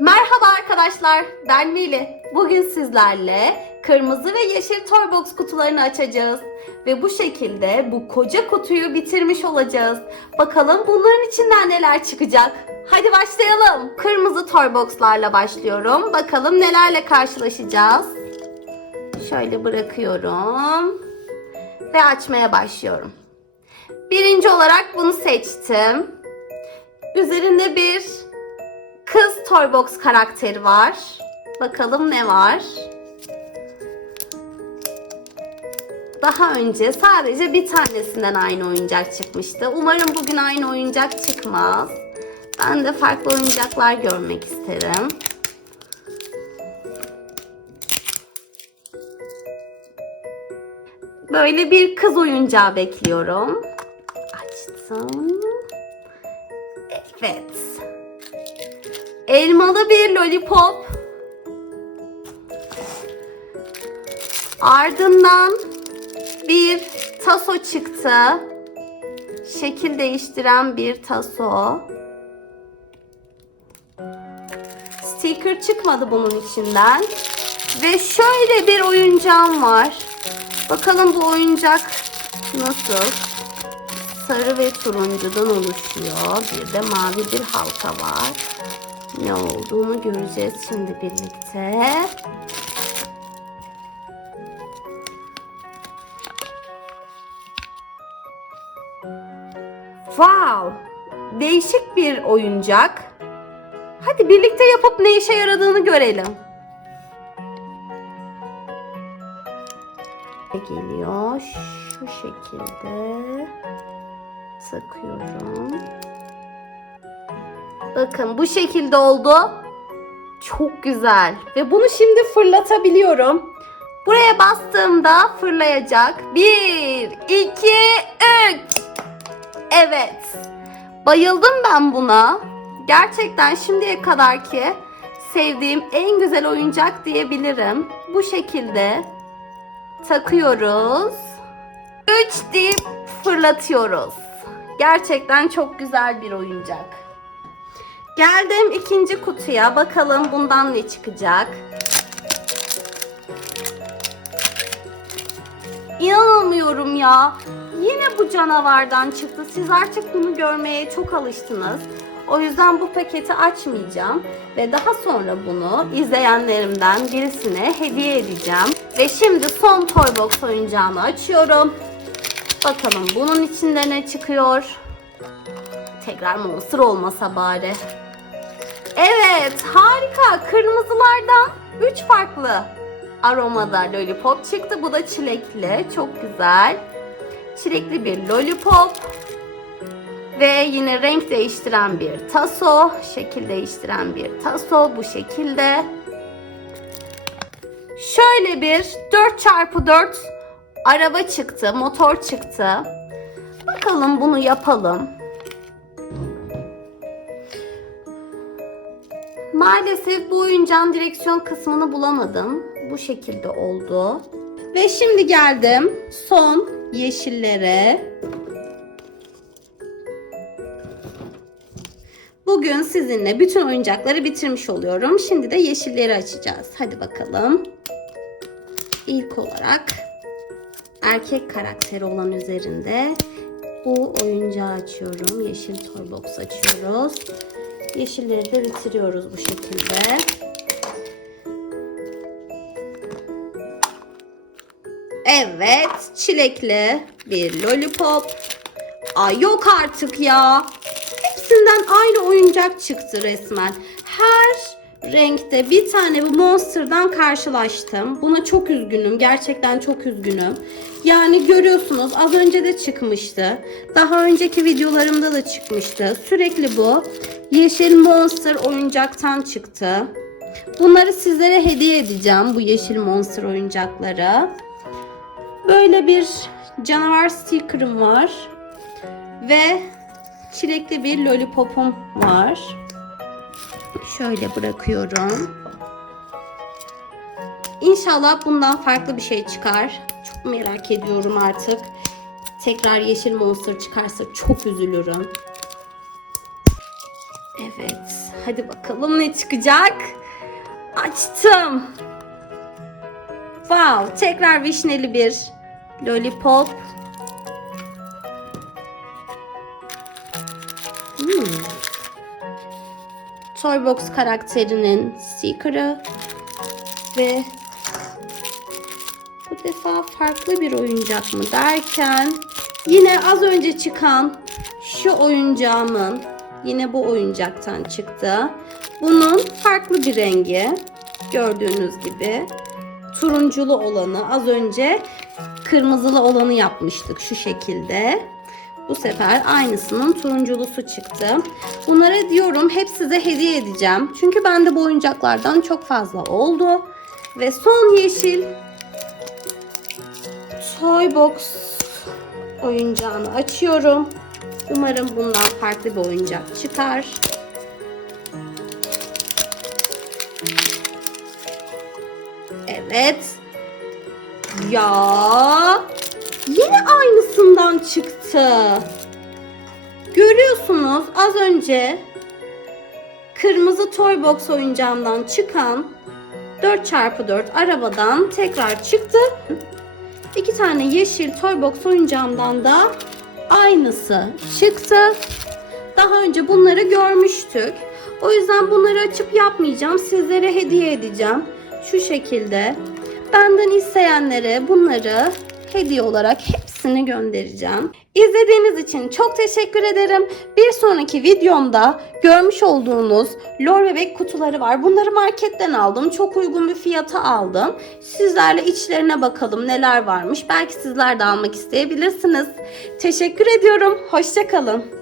Merhaba arkadaşlar, ben Mili. Bugün sizlerle kırmızı ve yeşil Toybox kutularını açacağız. Ve bu şekilde bu koca kutuyu bitirmiş olacağız. Bakalım bunların içinden neler çıkacak. Hadi başlayalım. Kırmızı Toybox'larla başlıyorum. Bakalım nelerle karşılaşacağız. Şöyle bırakıyorum. Ve açmaya başlıyorum. Birinci olarak bunu seçtim. Üzerinde bir Toybox karakteri var. Bakalım ne var? Daha önce sadece bir tanesinden aynı oyuncak çıkmıştı. Umarım bugün aynı oyuncak çıkmaz. Ben de farklı oyuncaklar görmek isterim. Böyle bir kız oyuncağı bekliyorum. Açtım. Evet. Elmalı bir lollipop. Ardından bir taso çıktı. Şekil değiştiren bir taso. Sticker çıkmadı bunun içinden. Ve şöyle bir oyuncağım var. Bakalım bu oyuncak nasıl? Sarı ve turuncudan oluşuyor. Bir de mavi bir halka var. Ne olduğunu göreceğiz şimdi birlikte. Wow! Değişik bir oyuncak. Hadi birlikte yapıp ne işe yaradığını görelim. Geliyor şu şekilde sakıyorum. Bakın bu şekilde oldu. Çok güzel. Ve bunu şimdi fırlatabiliyorum. Buraya bastığımda fırlayacak. Bir, iki, üç. Evet. Bayıldım ben buna. Gerçekten şimdiye kadarki sevdiğim en güzel oyuncak diyebilirim. Bu şekilde takıyoruz. 3 deyip fırlatıyoruz. Gerçekten çok güzel bir oyuncak. Geldim ikinci kutuya. Bakalım bundan ne çıkacak. İnanamıyorum ya. Yine bu canavardan çıktı. Siz artık bunu görmeye çok alıştınız. O yüzden bu paketi açmayacağım ve daha sonra bunu izleyenlerimden birisine hediye edeceğim. Ve şimdi son Toybox oyuncağını açıyorum. Bakalım bunun içinde ne çıkıyor. Tekrar Monster olmasa bari. Evet harika kırmızılardan 3 farklı aromada lollipop çıktı. Bu da çilekli çok güzel. Çilekli bir lollipop. Ve yine renk değiştiren bir taso, şekil değiştiren bir taso bu şekilde. Şöyle bir 4x4 araba çıktı, motor çıktı. Bakalım bunu yapalım. Maalesef bu oyuncağın direksiyon kısmını bulamadım. Bu şekilde oldu. Ve şimdi geldim son yeşillere. Bugün sizinle bütün oyuncakları bitirmiş oluyorum. Şimdi de yeşilleri açacağız. Hadi bakalım. İlk olarak erkek karakteri olan üzerinde bu oyuncağı açıyorum. Yeşil Toybox açıyoruz. Yeşilleri de bitiriyoruz bu şekilde. Evet, çilekli bir lollipop. Ay yok artık ya. Hepsinden aynı oyuncak çıktı resmen. Her renkte bir tane bu Monster'dan karşılaştım. Buna çok üzgünüm. Gerçekten çok üzgünüm. Yani görüyorsunuz az önce de çıkmıştı. Daha önceki videolarımda da çıkmıştı. Sürekli bu yeşil Monster oyuncaktan çıktı. Bunları sizlere hediye edeceğim. Bu yeşil Monster oyuncakları. Böyle bir canavar sticker'ım var. Ve çilekli bir lollipopum var. Şöyle bırakıyorum. İnşallah bundan farklı bir şey çıkar. Çok merak ediyorum artık. Tekrar yeşil monster çıkarsa çok üzülürüm. Evet. Hadi bakalım ne çıkacak. Açtım. Wow, tekrar vişneli bir lollipop. Toybox karakterinin sticker'ı ve bu defa farklı bir oyuncak mı derken yine az önce çıkan şu oyuncağımın yine bu oyuncaktan çıktı. Bunun farklı bir rengi gördüğünüz gibi turunculu olanı az önce kırmızılı olanı yapmıştık şu şekilde. Bu sefer aynısının turunculusu çıktı. Bunlara diyorum hep size hediye edeceğim. Çünkü bende bu oyuncaklardan çok fazla oldu. Ve son yeşil Toybox oyuncağını açıyorum. Umarım bundan farklı bir oyuncak çıkar. Evet. Ya yine aynısından çıktı. Görüyorsunuz az önce kırmızı Toybox oyuncağımdan çıkan 4x4 arabadan tekrar çıktı. İki tane yeşil Toybox oyuncağımdan da aynısı çıktı. Daha önce bunları görmüştük. O yüzden bunları açıp yapmayacağım. Sizlere hediye edeceğim. Şu şekilde. Benden isteyenlere bunları hediye olarak hepsini göndereceğim. İzlediğiniz için çok teşekkür ederim. Bir sonraki videomda görmüş olduğunuz lor bebek kutuları var. Bunları marketten aldım. Çok uygun bir fiyata aldım. Sizlerle içlerine bakalım neler varmış. Belki sizler de almak isteyebilirsiniz. Teşekkür ediyorum. Hoşçakalın.